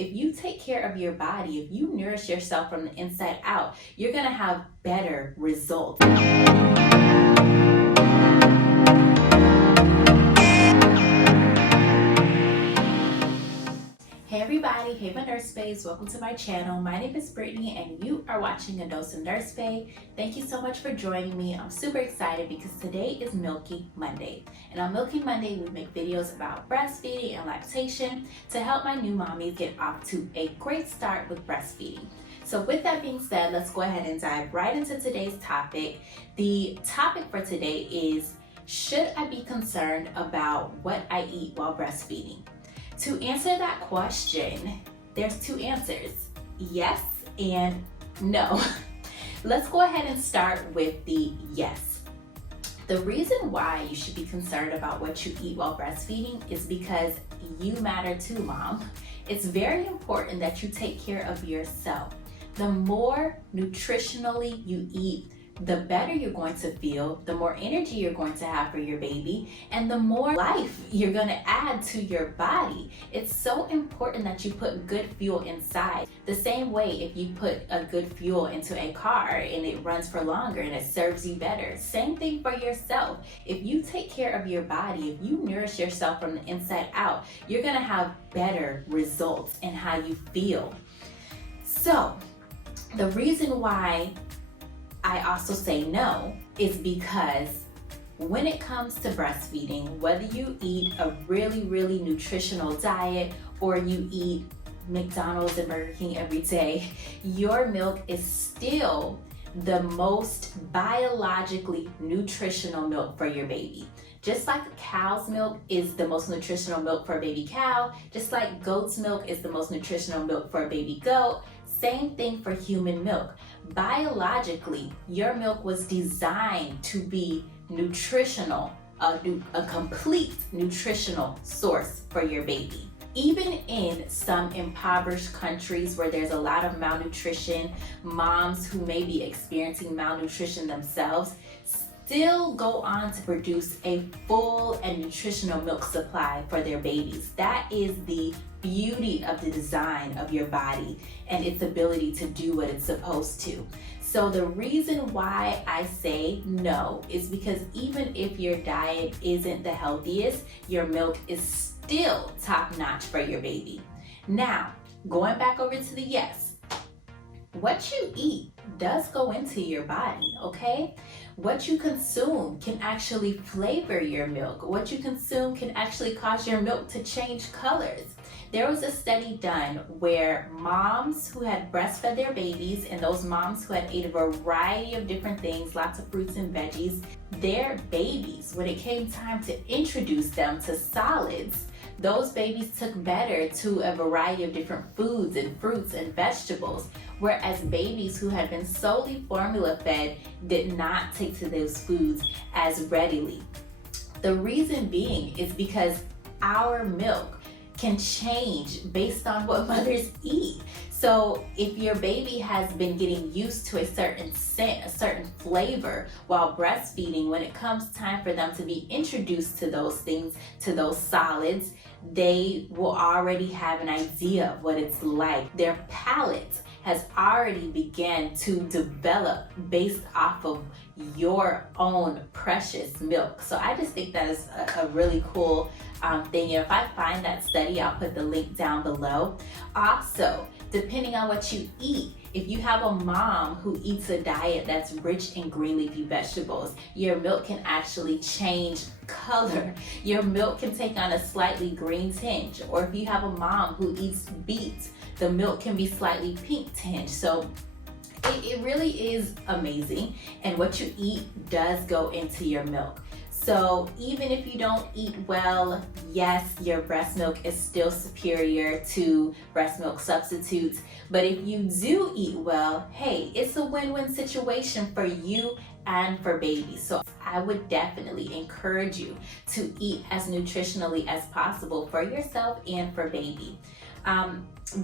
If you take care of your body, if you nourish yourself from the inside out, you're gonna have better results. Hey everybody, hey my nurse babes, welcome to my channel. My name is Brittany and you are watching A Dose of Nurse Babe. Thank you so much for joining me. I'm super excited because today is Milky Monday. And on Milky Monday, we make videos about breastfeeding and lactation to help my new mommies get off to a great start with breastfeeding. So with that being said, let's go ahead and dive right into today's topic. The topic for today is, should I be concerned about what I eat while breastfeeding? To answer that question, there's two answers, yes and no. Let's go ahead and start with the yes. The reason why you should be concerned about what you eat while breastfeeding is because you matter too, mom. It's very important that you take care of yourself. The more nutritionally you eat, the better you're going to feel, the more energy you're going to have for your baby, and the more life you're going to add to your body. It's so important that you put good fuel inside. The same way if you put a good fuel into a car and it runs for longer and it serves you better. Same thing for yourself. If you take care of your body, if you nourish yourself from the inside out, you're going to have better results in how you feel. So the reason why I also say no is because when it comes to breastfeeding, whether you eat a really nutritional diet or you eat McDonald's and Burger King every day, your milk is still the most biologically nutritional milk for your baby. Just like a cow's milk is the most nutritional milk for a baby cow, just like goat's milk is the most nutritional milk for a baby goat, same thing for human milk. Biologically, your milk was designed to be nutritional, a complete nutritional source for your baby. Even in some impoverished countries where there's a lot of malnutrition, moms who may be experiencing malnutrition themselves still go on to produce a full and nutritional milk supply for their babies. That is the beauty of the design of your body and its ability to do what it's supposed to. So the reason why I say no is because even if your diet isn't the healthiest, your milk is still top notch for your baby. Now, going back over to the yes, what you eat does go into your body, okay? What you consume can actually flavor your milk. What you consume can actually cause your milk to change colors. There was a study done where moms who had breastfed their babies and those moms who had ate a variety of different things, lots of fruits and veggies, their babies, when it came time to introduce them to solids, those babies took better to a variety of different foods and fruits and vegetables, whereas babies who had been solely formula fed did not take to those foods as readily. The reason being is because our milk can change based on what mothers eat. So if your baby has been getting used to a certain scent, a certain flavor while breastfeeding, when it comes time for them to be introduced to those things, to those solids, they will already have an idea of what it's like. Their palate has already began to develop based off of your own precious milk. So I just think that is a really cool thing. And if I find that study, I'll put the link down below. Also, depending on what you eat, if you have a mom who eats a diet that's rich in green leafy vegetables, your milk can actually change color. Your milk can take on a slightly green tinge. Or if you have a mom who eats beets, the milk can be slightly pink tinge. So it really is amazing. And what you eat does go into your milk. So even if you don't eat well, yes, your breast milk is still superior to breast milk substitutes. But if you do eat well, hey, it's a win-win situation for you and for babies. So I would definitely encourage you to eat as nutritionally as possible for yourself and for baby.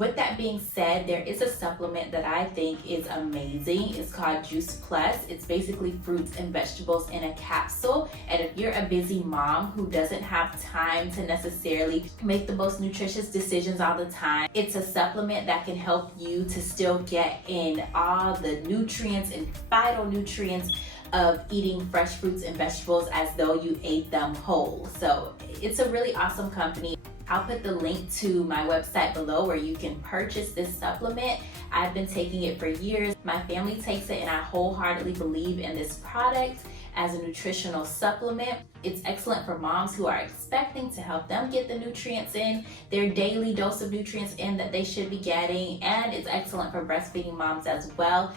With that being said, there is a supplement that I think is amazing. It's called Juice Plus. It's basically fruits and vegetables in a capsule. And if you're a busy mom who doesn't have time to necessarily make the most nutritious decisions all the time, it's a supplement that can help you to still get in all the nutrients and phytonutrients of eating fresh fruits and vegetables as though you ate them whole. So it's a really awesome company. I'll put the link to my website below where you can purchase this supplement. I've been taking it for years. My family takes it and I wholeheartedly believe in this product as a nutritional supplement. It's excellent for moms who are expecting to help them get the nutrients in, their daily dose of nutrients in that they should be getting, and it's excellent for breastfeeding moms as well.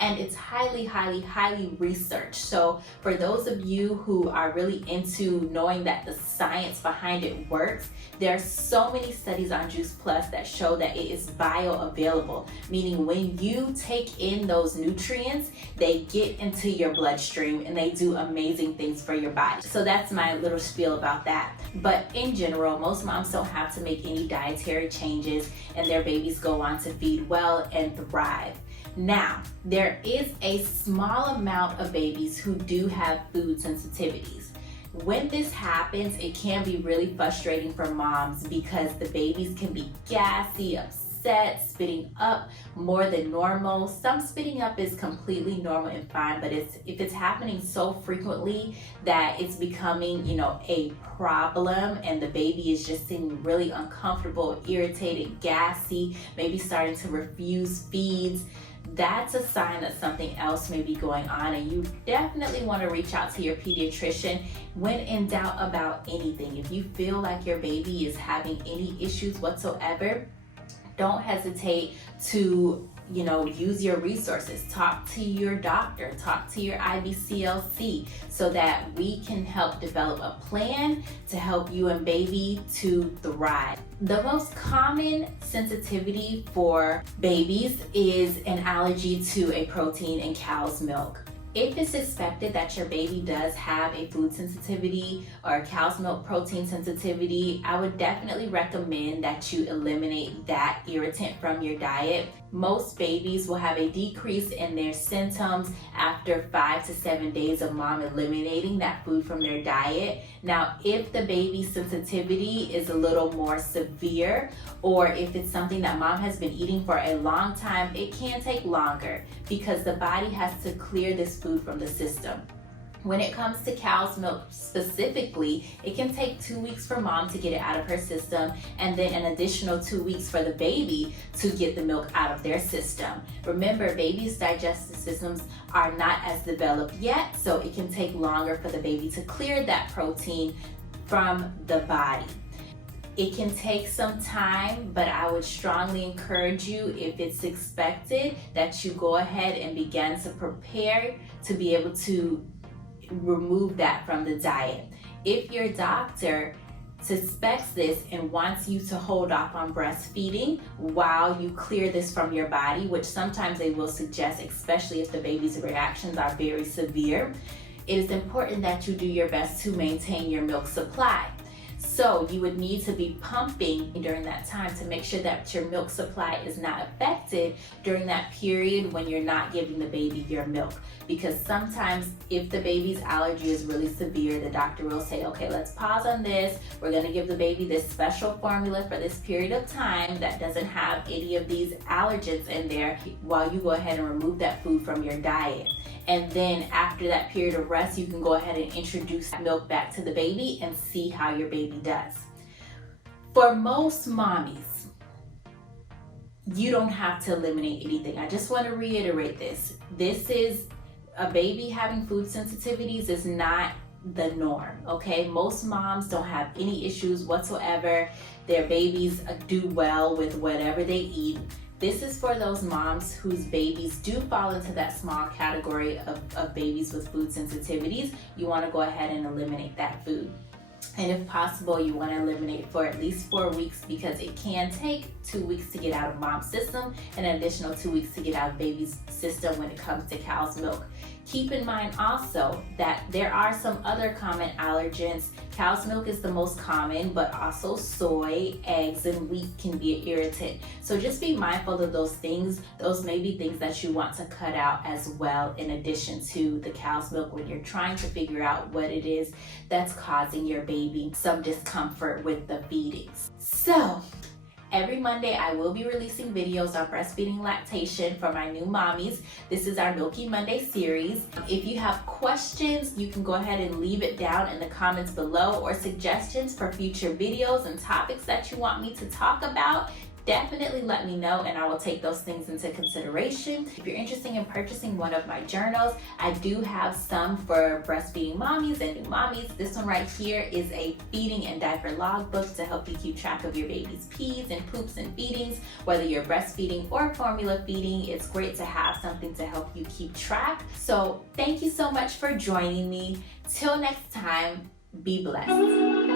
And it's highly, highly, highly researched. So for those of you who are really into knowing that the science behind it works, there are so many studies on Juice Plus that show that it is bioavailable, meaning when you take in those nutrients, they get into your bloodstream and they do amazing things for your body. So that's my little spiel about that. But in general, most moms don't have to make any dietary changes and their babies go on to feed well and thrive. Now, there is a small amount of babies who do have food sensitivities. When this happens, it can be really frustrating for moms because the babies can be gassy, upset, spitting up more than normal. Some spitting up is completely normal and fine, but if it's happening so frequently that it's becoming, a problem and the baby is just seeming really uncomfortable, irritated, gassy, maybe starting to refuse feeds, that's a sign that something else may be going on, and you definitely want to reach out to your pediatrician when in doubt about anything. If you feel like your baby is having any issues whatsoever, don't hesitate to use your resources. Talk to your doctor, talk to your IBCLC so that we can help develop a plan to help you and baby to thrive. The most common sensitivity for babies is an allergy to a protein in cow's milk. If it's suspected that your baby does have a food sensitivity or a cow's milk protein sensitivity, I would definitely recommend that you eliminate that irritant from your diet. Most babies will have a decrease in their symptoms after 5 to 7 days of mom eliminating that food from their diet. Now, if the baby's sensitivity is a little more severe, or if it's something that mom has been eating for a long time, it can take longer because the body has to clear this food from the system. When it comes to cow's milk specifically, it can take 2 weeks for mom to get it out of her system and then an additional 2 weeks for the baby to get the milk out of their system. Remember, babies' digestive systems are not as developed yet, so it can take longer for the baby to clear that protein from the body. It can take some time, but I would strongly encourage you, if it's expected, that you go ahead and begin to prepare to be able to remove that from the diet. If your doctor suspects this and wants you to hold off on breastfeeding while you clear this from your body, which sometimes they will suggest, especially if the baby's reactions are very severe, it is important that you do your best to maintain your milk supply. So you would need to be pumping during that time to make sure that your milk supply is not affected during that period when you're not giving the baby your milk. Because sometimes if the baby's allergy is really severe, the doctor will say, okay, let's pause on this. We're gonna give the baby this special formula for this period of time that doesn't have any of these allergens in there while you go ahead and remove that food from your diet. And then after that period of rest, you can go ahead and introduce milk back to the baby and see how your baby does. For most mommies, you don't have to eliminate anything. I just want to reiterate this. This is a baby having food sensitivities is not the norm, okay? Most moms don't have any issues whatsoever. Their babies do well with whatever they eat. This is for those moms whose babies do fall into that small category of babies with food sensitivities. You want to go ahead and eliminate that food. And if possible, you want to eliminate for at least 4 weeks, because it can take 2 weeks to get out of mom's system and an additional 2 weeks to get out of baby's system when it comes to cow's milk. Keep in mind also that there are some other common allergens. Cow's milk is the most common, but also soy, eggs, and wheat can be an irritant. So just be mindful of those things. Those may be things that you want to cut out as well, in addition to the cow's milk, when you're trying to figure out what it is that's causing your baby some discomfort with the feedings. So every Monday, I will be releasing videos on breastfeeding lactation for my new mommies. This is our Milky Monday series. If you have questions, you can go ahead and leave it down in the comments below, or suggestions for future videos and topics that you want me to talk about. Definitely let me know, and I will take those things into consideration. If you're interested in purchasing one of my journals, I do have some for breastfeeding mommies and new mommies. This one right here is a feeding and diaper logbook to help you keep track of your baby's pees and poops and feedings, whether you're breastfeeding or formula feeding. It's great to have something to help you keep track. So thank you so much for joining me. Till next time, be blessed.